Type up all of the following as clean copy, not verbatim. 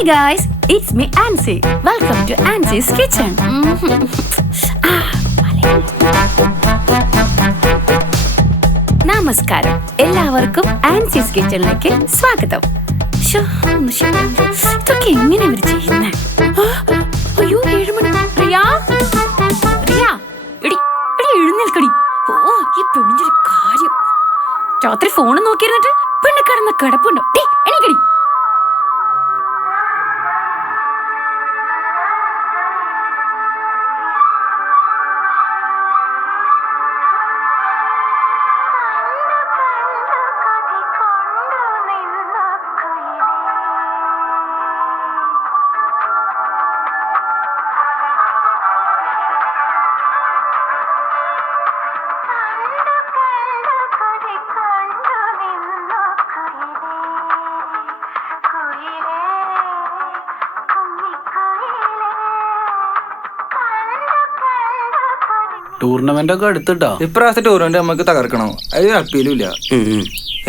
Hi guys, it's me Ansi. Welcome to Ansi's Kitchen. നമസ്കാരം, എല്ലാവർക്കും ആൻസീസ് കിച്ചണിലേക്ക് സ്വാഗതം. ഇതൊക്കെ എങ്ങനെ ഇവർ ചെയ്യുന്നേ? അയ്യോ 7 മണി. റിയാ റിയാ എടി എഴുന്നേൽക്കടി. ഓ ഈ പെണ്ണിന്റെ കാര്യം. രാത്രി ഫോണ് നോക്കിയിരുന്നിട്ട് പെണ്ണ് കിടന്ന കിടപ്പുണ്ടോ? എണീക്കടി. ടൂർണമെന്റ് ഒക്കെ എടുത്തിട്ടാ. ഇപ്രാവശ്യത്തെ ടൂർണമെന്റ് നമുക്ക് തകർക്കണം. അതിൽ അപ്പീലും ഇല്ല.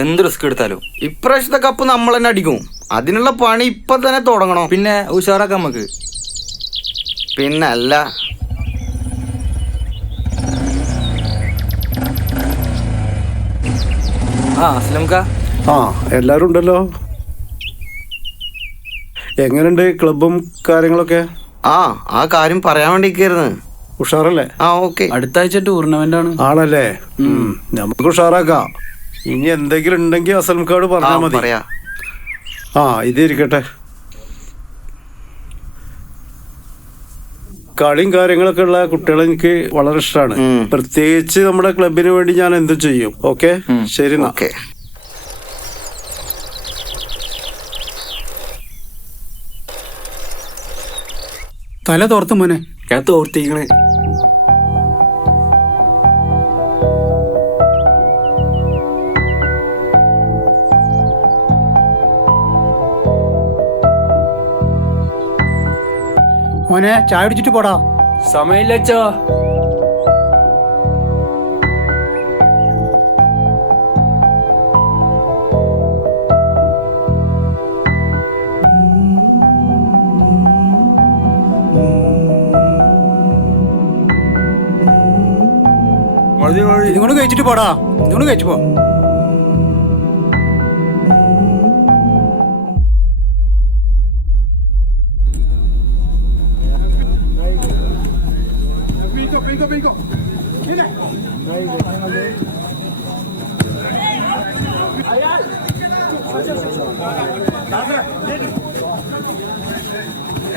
എന്ത് റിസ്ക് എടുത്താലും ഇപ്രാവശ്യത്തെ കപ്പ് നമ്മൾ തന്നെ അടിക്കും. അതിനുള്ള പണി ഇപ്പൊ തന്നെ തുടങ്ങണം. പിന്നെ ഉഷാറാക്കാം നമുക്ക്. പിന്നല്ല അസ്ലംക. എല്ലാരും ഉണ്ടല്ലോ. എങ്ങനെയുണ്ട് ക്ലബും കാര്യങ്ങളൊക്കെ? ആ കാര്യം പറയാൻ വേണ്ടിയിരിക്കുന്നു. ഉഷാറല്ലേ? ഓക്കെ. അടുത്ത ആഴ്ച ടൂർണമെന്റ് ആണ്. ആണല്ലേ? നമുക്ക് ഉഷാറാക്കാം. ഇനി എന്തെങ്കിലും ഉണ്ടെങ്കിൽ അസൽക്കാട് പറഞ്ഞാൽ മതി. ഇതിരിക്കട്ടെ. കളിയും കാര്യങ്ങളൊക്കെ ഉള്ള കുട്ടികളെ എനിക്ക് വളരെ ഇഷ്ടമാണ്. പ്രത്യേകിച്ച് നമ്മുടെ ക്ലബിന് വേണ്ടി ഞാൻ എന്തും ചെയ്യും. ഓക്കെ, ശരി. ഓക്കെ. തല തോർത്ത് മോനെ. ഞാൻ തോർത്തിക്കണേ. മോനെ ചായ കുടിച്ചിട്ട് പോടാ. സമയമില്ലച്ചോ. ഇതുകൊണ്ട് കഴിച്ചിട്ട് പോടാ. ഇതുകൊണ്ട് കഴിച്ചു പോ.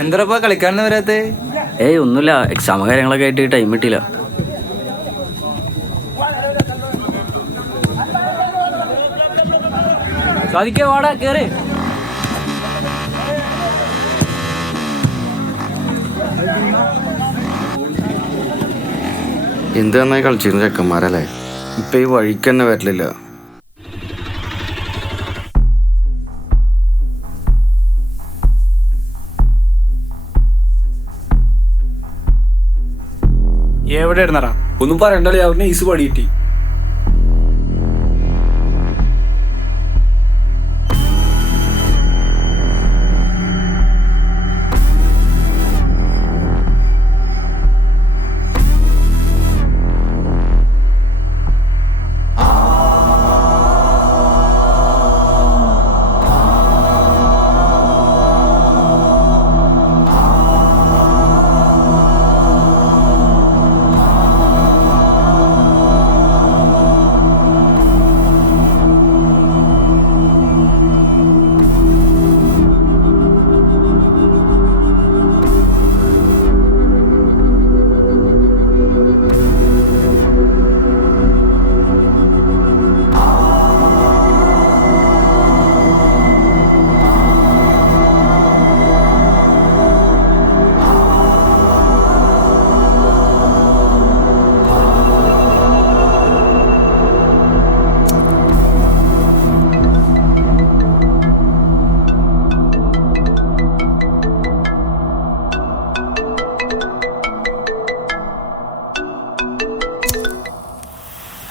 എന്താ കളിക്കാനെന്ന് വരാത്തെ? ഒന്നുമില്ല, എക്സാം കാര്യങ്ങളൊക്കെ ആയിട്ട് ടൈം കിട്ടിയില്ല. സാധിക്കാ വാടാ കേറ്. എന്ത് നന്നായി കളിച്ചിരുന്ന ചെക്കന്മാരല്ലേ. ഇപ്പൊ ഈ വഴിക്ക് തന്നെ വരലില്ല. എവിടെ ഇരുന്നടാ? ഒന്നും പറയണ്ടല്ലേ, അവരുടെ ഈസ് പടി കിട്ടി.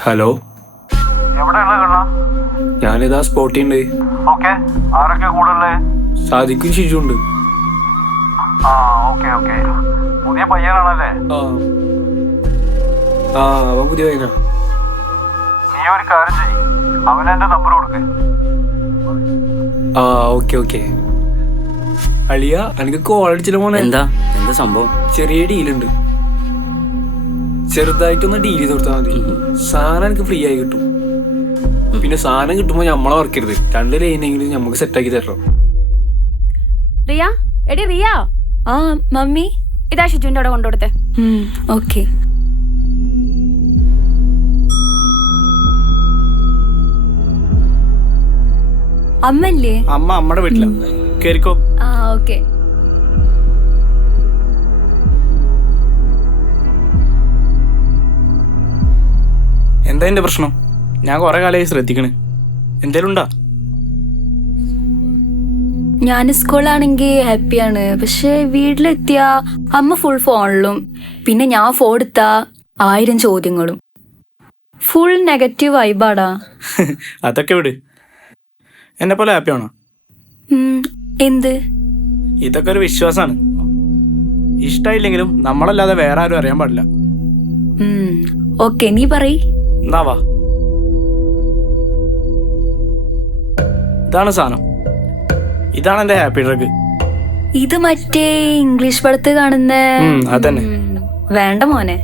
ഹലോ, ഞാനിതാ സ്പോട്ടിണ്ട്. ഓക്കെ, ആരൊക്കെ കൂടെ? സാദിക്കും ശിശുണ്ട്. പുതിയ പയ്യനാണല്ലേ? അവൻ പുതിയ പയ്യനാ. നീ ഒരു കാര്യം ചെയ്യ്, അവനെന്റെ നമ്പർ കൊടുക്ക്. ഓക്കെ. അളിയ എനിക്ക് കോൾ അടിച്ചില്ല മോനെ. എന്താ സംഭവം? ചെറിയ ഡീലുണ്ട്, ചെറുതായിട്ടൊന്ന് ഡീൽ ചെയ്ത് കൊടുത്താൽ മതി. സാധനം എനിക്ക് ഫ്രീ ആയി കിട്ടും. പിന്നെ സാധനം കിട്ടുമ്പോ നമ്മളെ വർക്കരുത്, 2 ലൈനെങ്കിലും നമുക്ക് സെറ്റാക്കി തരണം. റിയ, എടി റിയ. ആ മമ്മി, ഇതാ ഷിജുവിന്റെ അവിടെ കൊണ്ടുകൊടുത്തേ. ഓക്കെ. അമ്മല്ലേ? അമ്മ അമ്മയുടെ വീട്ടില, കേറിക്കോ. ആ ഓക്കെ. എന്താ എന്റെ പ്രശ്നം? ഞാൻ കുറെ കാലമായി ശ്രദ്ധിക്കണ്. എന്തേലും ഉണ്ടാ? ഞാൻ സ്കൂളിലാണെങ്കിൽ ഹാപ്പിയാണ്, പക്ഷെ വീട്ടിലെത്തിയ അമ്മ ഫുൾ ഫോണിലും, പിന്നെ ഞാൻ ഫോൺ എടുത്താ 1000 ചോദ്യങ്ങളും. ഫുൾ നെഗറ്റീവ് വൈബാടാ. അതൊക്കെ വിട്, എന്നെ പോലെ ഹാപ്പിയാണോ? എന്ത്? ഇതൊക്കെ ഒരു വിശ്വാസമാണ്. ഇഷ്ടമായില്ലെങ്കിലും നമ്മളല്ലാതെ വേറെ ആരും അറിയാൻ പാടില്ല. ഓക്കെ, നീ പറയ്. എന്നാ വാ, ഇതാണ് സാധനം. ഇതാണ് എന്റെ ഹാപ്പി ഡ്രഗ്. ഇത് മറ്റേ ഇംഗ്ലീഷ് പടത്ത് കാണുന്ന? അതന്നെ. വേണ്ട മോനെ.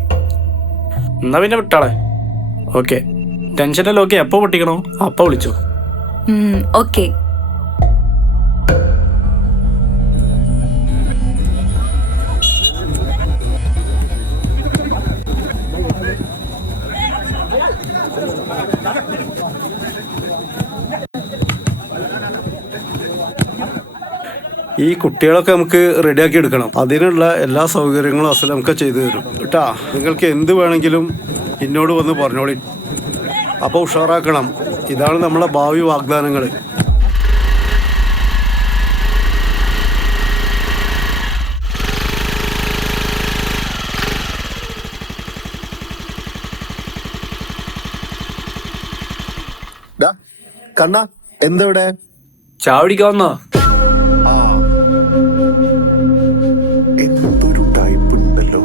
എന്നാ പിന്നെ വിട്ടാളെ. ഓക്കെ, ടെൻഷനല്ലോ. ഓക്കെ, എപ്പോ പൊട്ടിക്കണോ അപ്പൊ വിളിച്ചോ. ഓക്കെ. ഈ കുട്ടികളൊക്കെ നമുക്ക് റെഡിയാക്കി എടുക്കണം. അതിനുള്ള എല്ലാ സൗകര്യങ്ങളും അസലമൊക്കെ ചെയ്തു തരും കേട്ടാ. നിങ്ങൾക്ക് എന്ത് വേണമെങ്കിലും എന്നോട് വന്ന് പറഞ്ഞോളി. അപ്പോൾ ഉഷാറാക്കണം. ഇതാണ് നമ്മളെ ഭാവി വാഗ്ദാനങ്ങൾ. കണ്ണ എന്താ ഇവിടെ? ചാവടിക്കാൻ വന്നാ? എന്തൊരു ടൈപ്പ് ഉണ്ടല്ലോ.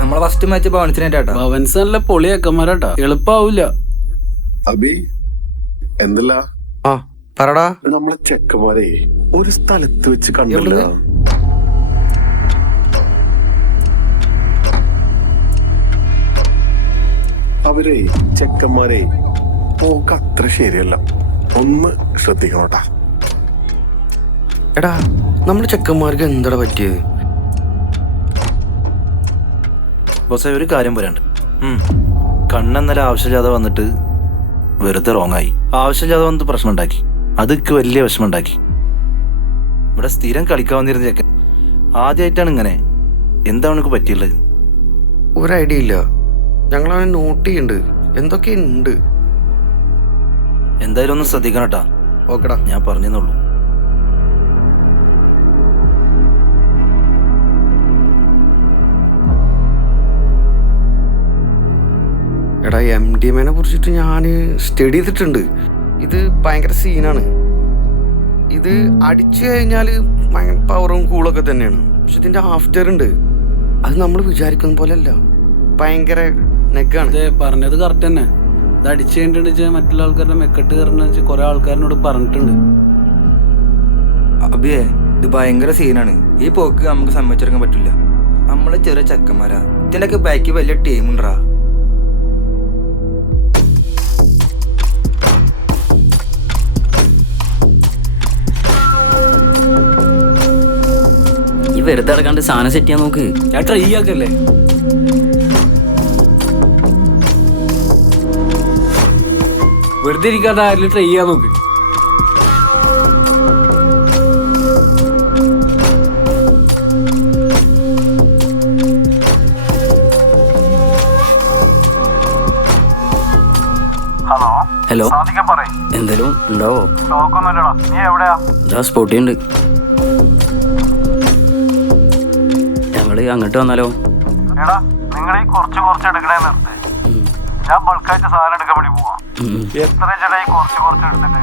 നമ്മളെ ഫസ്റ്റ് മാച്ച് ഭവൻസിനായിട്ടാ. ഭവൻസ് നല്ല പൊളിയാക്കന്മാരാട്ടാ, എളുപ്പാവൂല. അബി എന്തല്ല? പറടാ. നമ്മളെ ചെക്കന്മാരെ ഒരു സ്ഥലത്ത് വെച്ച് കണ്ടല്ലോ. അവരെ ചെക്കന്മാരെ പോക്ക് അത്ര ശരിയല്ല, ഒന്ന് ശ്രദ്ധിക്കണോട്ടാ. എടാ, നമ്മുടെ ചെക്കന്മാർക്ക് എന്താ പറ്റിയത്? ബോസേ, ഒരു കാര്യം പറയാണ്ട്. കണ്ണെന്നല്ല ആവശ്യമില്ലാതെ വന്നിട്ട് വെറുതെ റോങ്ങായി. ആവശ്യമില്ലാതെ വന്നിട്ട് പ്രശ്നം ഉണ്ടാക്കി. അതൊക്കെ വലിയ വിഷമം ഉണ്ടാക്കി. ഇവിടെ സ്ഥിരം കളിക്കാൻ വന്നിരുന്ന ചെക്കൻ ആദ്യമായിട്ടാണ് ഇങ്ങനെ. എന്താണ് എനിക്ക് പറ്റിയുള്ളത്? ഒരു ഐഡിയ ഇല്ല. ഞങ്ങളവനെ നോട്ട് ചെയ്യുന്നുണ്ട്, എന്തൊക്കെ ഉണ്ട്. എന്തായാലും ഒന്ന് ശ്രദ്ധിക്കണം കേട്ടാ. ഓക്കെടാ, ഞാൻ പറഞ്ഞെന്നുള്ളൂ. എടാ, MDMA കുറിച്ചിട്ട് ഞാൻ സ്റ്റഡി ചെയ്തിട്ടുണ്ട്. ഇത് ഭയങ്കര സീനാണ്. ഇത് അടിച്ചു കഴിഞ്ഞാൽ ഭയങ്കര പവറും കൂളൊക്കെ തന്നെയാണ്. പക്ഷെ ഇതിന്റെ ആഫ്റ്റർ ഉണ്ട്, അത് നമ്മൾ വിചാരിക്കുന്ന പോലെ അല്ല. ഭയങ്കര നെഗാണ്. അതെ, പറഞ്ഞത് കറക്റ്റ് തന്നെ. ഇത് അടിച്ചു കഴിഞ്ഞിട്ട് മറ്റുള്ള ആൾക്കാരുടെ മെക്കെട്ട് കയറുന്ന കുറെ ആൾക്കാരിനോട് പറഞ്ഞിട്ടുണ്ട്. അബിയെ, ഇത് ഭയങ്കര സീനാണ്. ഈ പോക്ക് നമുക്ക് സമ്മതിച്ചെടുക്കാൻ പറ്റില്ല. നമ്മളെ ചെറിയ ചക്കന്മാരാ, ഇതിന്റെയൊക്കെ ബാക്കി വലിയ ടീമുണ്ടാ. ഈ വെറുതെ അടക്കാണ്ട് സാധനം സെറ്റ് ചെയ്യാൻ നോക്ക്. ഞാൻ ട്രൈ ആക്കല്ലേ. വെറുതെ ഇരിക്കാതെ ആരിലും ട്രൈ ചെയ്യാൻ നോക്ക്. ഹലോ, എന്തേലും ഉണ്ടാവോ? സ്പോട്ടി ഉണ്ട്. ഞങ്ങള് അങ്ങോട്ട് വന്നാലോ? ഞാൻ ബൾക്കായിട്ട് സാധനം എടുക്കാൻ വേണ്ടി പോവാം. എത്ര ചേട്ടായി കുറച്ച് എടുത്തിട്ട്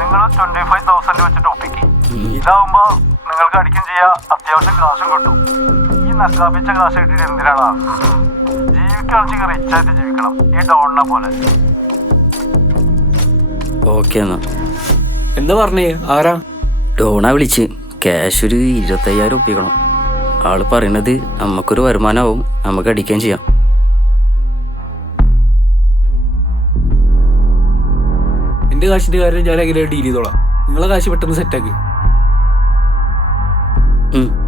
നിങ്ങൾ 25,000 വെച്ചിട്ട് ഒപ്പിക്കും. ഇതാവുമ്പോ നിങ്ങൾക്ക് അടിക്കും ചെയ്യാം, അത്യാവശ്യം കാശും കിട്ടും. ഈ നക്കാപ്പിച്ച കാശ് കിട്ടിയിട്ട് എന്തിനാടാ? ജീവിക്കുകയാണെങ്കിൽ റിച്ചായിട്ട് ജീവിക്കണം, ഈ ഡോണിനെ പോലെ. ഓക്കെ എന്നാ. എന്താ പറഞ്ഞേ? ആരാ? ഡോണ വിളിച്ച് ക്യാഷ് ഒരു 25,000 ഒപ്പിക്കണം. ആള് പറയണത് നമുക്കൊരു വരുമാനമാവും, നമുക്ക് അടിക്കുകയും ചെയ്യാം. എന്റെ കാശിന്റെ കാര്യം ഞാൻ എങ്ങനെ ഡീൽ ചെയ്തോളാം. നിങ്ങളെ കാശ് പെട്ടെന്ന് സെറ്റാക്ക്.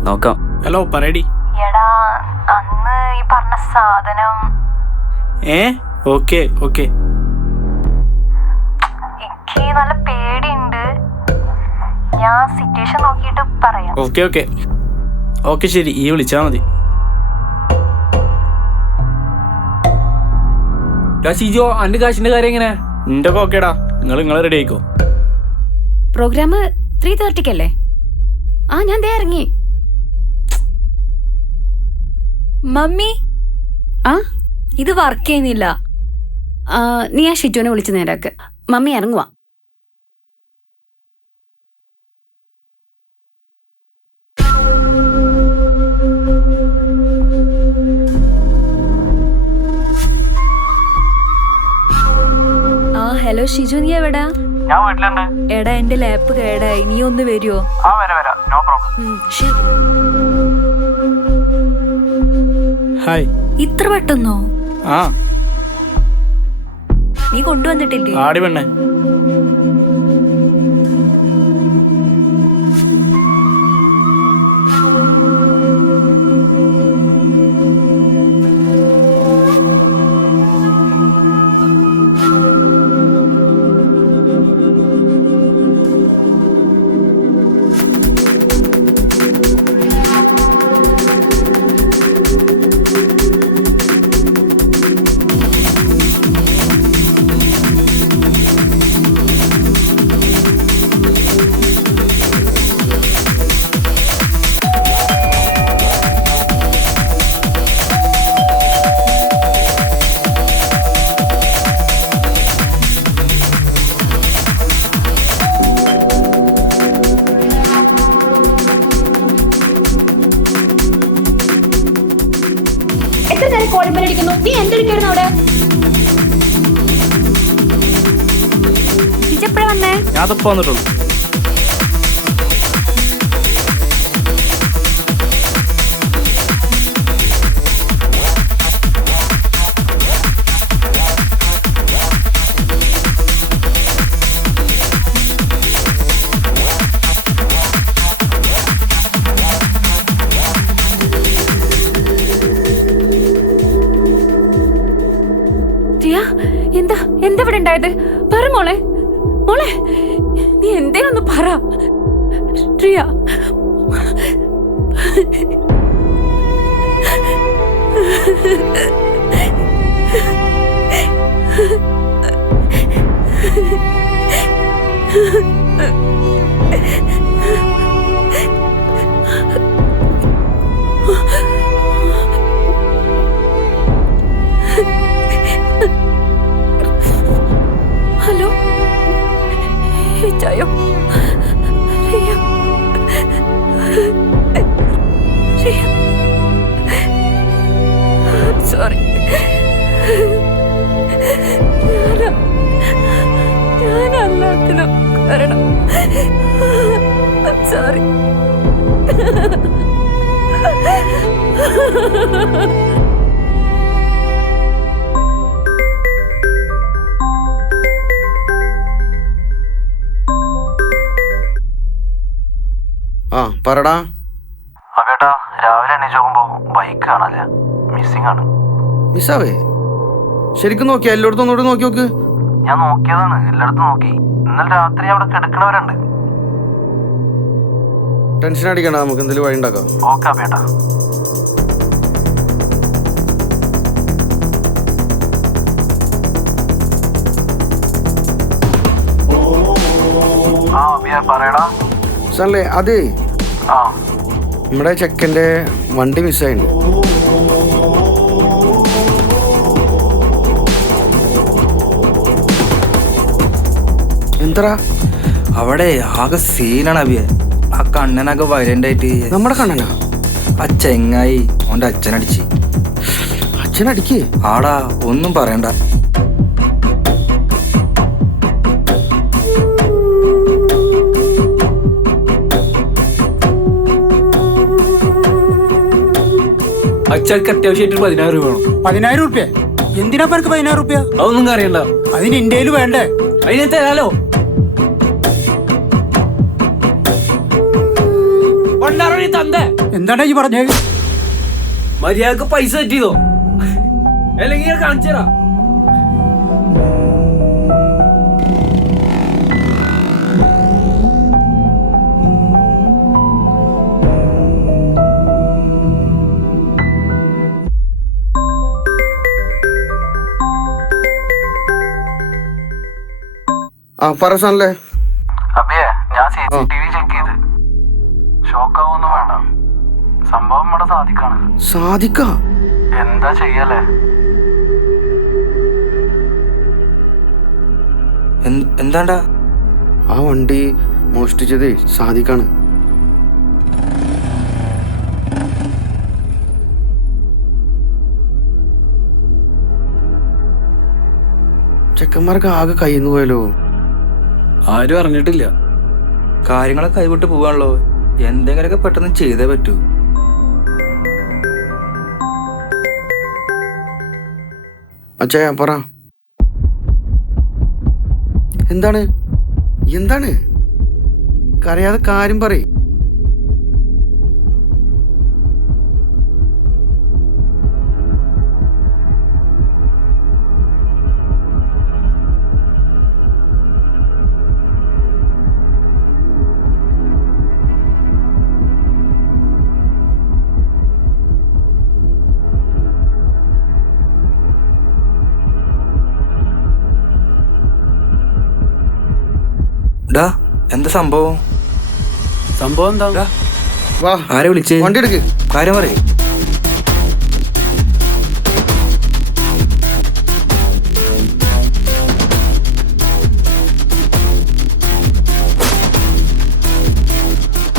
നോക്കാം. ഹലോ പറയടി. എടാ അന്ന് ഈ പറഞ്ഞ സാധനം ഓക്കെ എനിക്ക് നല്ല പേടിയുണ്ട്. ഞാൻ സിറ്റുവേഷൻ നോക്കിയിട്ട് പറയാം. ഓക്കെ ശരി, ഈ വിളിച്ചാ മതി. ഷീജോ, അന്റെ കാശിന്റെ കാര്യം എങ്ങനെ? നിന്റെ ഓക്കേടാ, നിങ്ങളെ റെഡി ആയിക്കോ. പ്രോഗ്രാം 3:30 ആ ഞാൻ ദേ ഇറങ്ങി. മമ്മി ആ ഇത് വർക്ക് ചെയ്യുന്നില്ല. നീ ആ ഷിറ്റുവിനെ വിളിച്ച് നേരാക്ക്. മമ്മി ഇറങ്ങുവാ. ഹലോ ഷിജു, നീ എവിടാ? ഞാൻ വീട്ടിലുണ്ട്. എടാ എന്റെ ലാപ്പ് കേടായി, നീ ഒന്ന് വരുവോ? വരാം, നോ പ്രോബ്ലം. ശരി. ഹായ്. ഇത്ര പെട്ടെന്നോ? ആ നീ കൊണ്ടുവന്നിട്ടില്ലേ? ആടി പെണ്ണേ. നീ എന്തെടുക്കായിരുന്നു അവിടെ? എപ്പോഴാ വന്നേ? ഞാൻ അതപ്പോ വന്നിട്ടുള്ളൂ. എന്താ ഇവിടെ ഉണ്ടായത്? പറ മോളെ. നീ എന്തേലൊന്ന് പറ റിയ. ഹലോ ചായോ? റിയ സോറി. ഞാനല്ലാത്തിനും കാരണം സോറി. ആ പറടാ. കേട്ടാ, രാവിലെ എണീച്ച് നോക്കുമ്പോ ബൈക്ക് കാണാനില്ല, മിസ്സിംഗ് ആണ്. മിസ്സാവേ? ശരിക്കും നോക്കിയാ? എല്ലായിടത്തും ഒന്നുകൂടി നോക്കി നോക്ക്. ഞാൻ നോക്കിയതാണ്, എല്ലായിടത്തും നോക്കി. ഇന്നലെ രാത്രി അവിടെ കിടക്കണവരുണ്ട്. ടെൻഷൻ അടിക്കണ്ട, നമുക്ക് എന്തെങ്കിലും വഴി ഉണ്ടാക്കാം. ഓക്കെ ബേട്ടാ. പറയടാ. സാറല്ലേ അതേ, ആ നമ്മുടെ ചെക്കൻ്റെ വണ്ടി മിസ്സായിട്ടുണ്ട്. എന്തടാ അവിടെ ആകെ സീനാണ് അഭിയെ. ആ കണ്ണനൊക്കെ വയലന്റ് ആയിട്ട് നമ്മുടെ കണ്ണനാ? ആ ചെങ്ങായി ഓന്റെ അച്ഛനടിച്ച്. അച്ഛനടിക്കേ? ആടാ, ഒന്നും പറയണ്ട. അച്ഛക്ക് അത്യാവശ്യമായിട്ട് 10,000 രൂപ വേണം. 10,000 റുപ്യ? എന്തിനാ പേർക്ക് 10,000 റുപ്യ? അതൊന്നും അറിയണ്ട. അതിന് ഇന്ത്യയിൽ വേണ്ടേ? അതിനെ തരാലോ. തന്തേ എന്താണ് ഈ പറഞ്ഞത്? മര്യാദക്ക് പൈസ തെറ്റിയതോ അല്ലെങ്കിൽ കാണിച്ചരാ. ആ പറസാനല്ലേ? അബിയെ, ഞാൻ CCTV ചെക്ക് ചെയ്ത്. ഷോക്കാവൊന്നും വേണ്ട. സംഭവം ഇവിടെ സാധിക്കാണ്. സാധിക്ക? എന്താ ചെയ്യലേ? എന്താണ്ടാ? ആ വണ്ടി മോഷ്ടിച്ചതേ സാധിക്കാണ്. ചെക്കന്മാർക്ക് ആകെ കയ്യിന്ന് പോയല്ലോ. ആരും അറിഞ്ഞിട്ടില്ല. കാര്യങ്ങളൊക്കെ കൈവിട്ട് പോവാണല്ലോ. എന്തെങ്കിലുമൊക്കെ പെട്ടെന്ന് ചെയ്തേ പറ്റൂ. അച്ഛാ പറ. എന്താണ് എന്താണ് കരയാതെ കാര്യം പറ. ഡാ, എന്താ സംഭവം? സംഭവം എന്താ? വാ, ആരെ വിളിച്ചേ? വണ്ടി എടുക്ക്. കാര്യം പറയേ.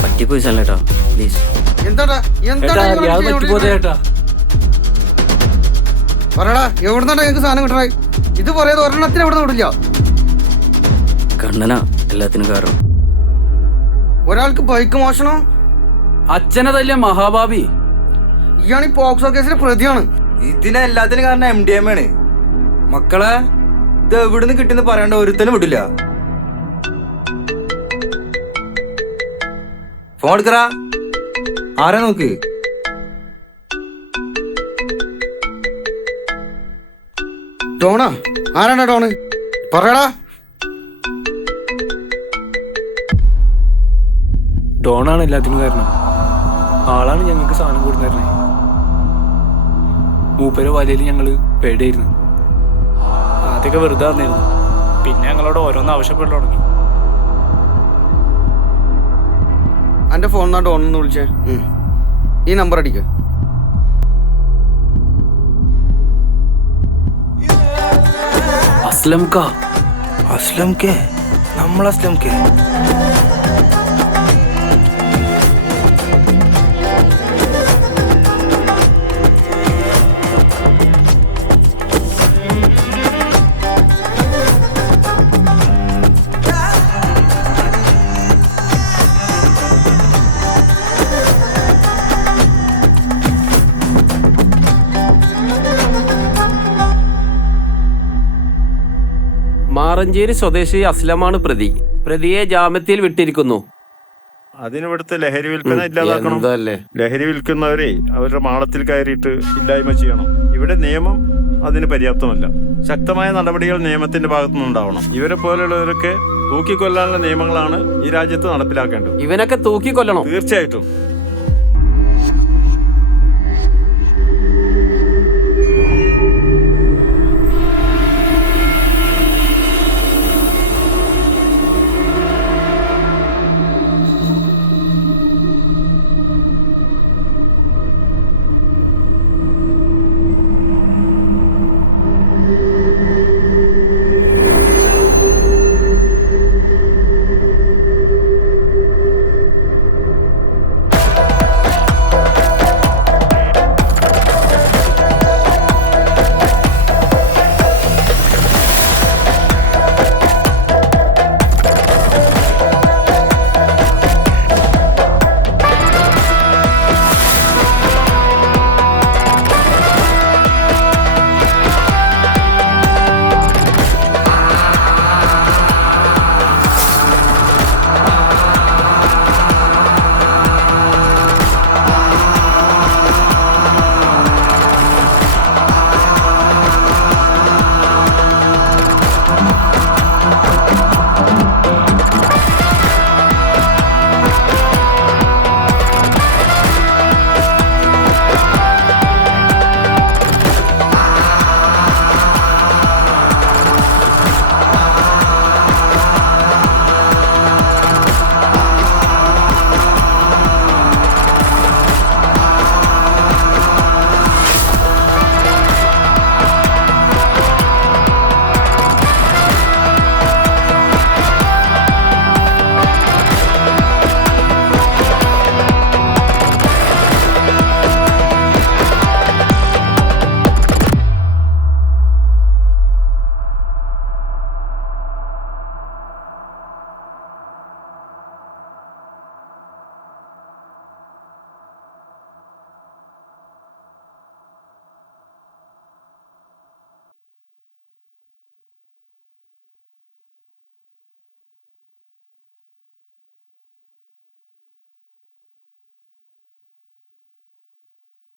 പറ്റിപ്പോയി ചേട്ടാ, പ്ലീസ്. എന്താടാ ഏട്ടാ, അറിയാതെ പറ്റിപ്പോതെ ചേട്ടാ. പറയടാ, എവിടുന്നാ ഞങ്ങക്ക് സാധനം കിട്ടണേ? ഇത് പറയാതെ ഒരെണ്ണത്തിന് എവിടെ വിടില്ല. കണ്ണനാ എല്ലാത്തിനും കാരണം. ഒരാൾക്ക് ബൈക്ക് മോഷണം. അച്ഛനതല്ലേ മഹാഭാവി. ഇയാൾ ഈ പോക്സോ കേസിലെ പ്രതിയാണ്. ഇതിനെല്ലാത്തിനും കാരണം MDM ആണ്. മക്കളെ, ഇത് എവിടുന്ന് കിട്ടിയെന്ന് പറയണ്ട, ഒരുത്തനും വിടില്ല. ഫോൺ എടുക്കറാ. ആരാ നോക്ക്. ഡോണാ? ആരാണ് ഡോണ്? പറയടാ. ഡോണാണ് എല്ലാത്തിനും കാരണം. ആളാണ് ഞങ്ങൾക്ക് സാധനം കൊടുത്തിരുന്നത്. മൂപ്പര് വലയിൽ ഞങ്ങള് പേടിയായിരുന്നു. ആദ്യമൊക്കെ വെറുതെ വന്നിരുന്നു. പിന്നെ ഞങ്ങളോട് ഓരോന്ന് ആവശ്യപ്പെട്ടു തുടങ്ങി. എന്റെ ഫോണിന്നാ ഡോണെന്ന് വിളിച്ചേ. ഈ നമ്പർ അടിക്ക. അസ്ലം കെ? നമ്മൾ അസ്ലം കെ? മാറഞ്ചേരി സ്വദേശി അസ്ലമാണ് പ്രതി. പ്രതിയെ ജാമ്യത്തിൽ വിട്ടിരിക്കുന്നു. അതിനിവിടുത്തെ ലഹരി വിൽപ്പന ഇല്ലാതാക്കണം. ലഹരി വിൽക്കുന്നവരെ അവരുടെ മാളത്തിൽ കയറിയിട്ട് ഇല്ലായ്മ ചെയ്യണം. ഇവിടെ നിയമം അതിന് പര്യാപ്തമല്ല. ശക്തമായ നടപടികൾ നിയമത്തിന്റെ ഭാഗത്തുനിന്നുണ്ടാവണം. ഇവരെ പോലുള്ളവരൊക്കെ തൂക്കിക്കൊല്ലാനുള്ള നിയമങ്ങളാണ് ഈ രാജ്യത്ത് നടപ്പിലാക്കേണ്ടത്. ഇവനൊക്കെ തൂക്കിക്കൊല്ലണം. തീർച്ചയായിട്ടും.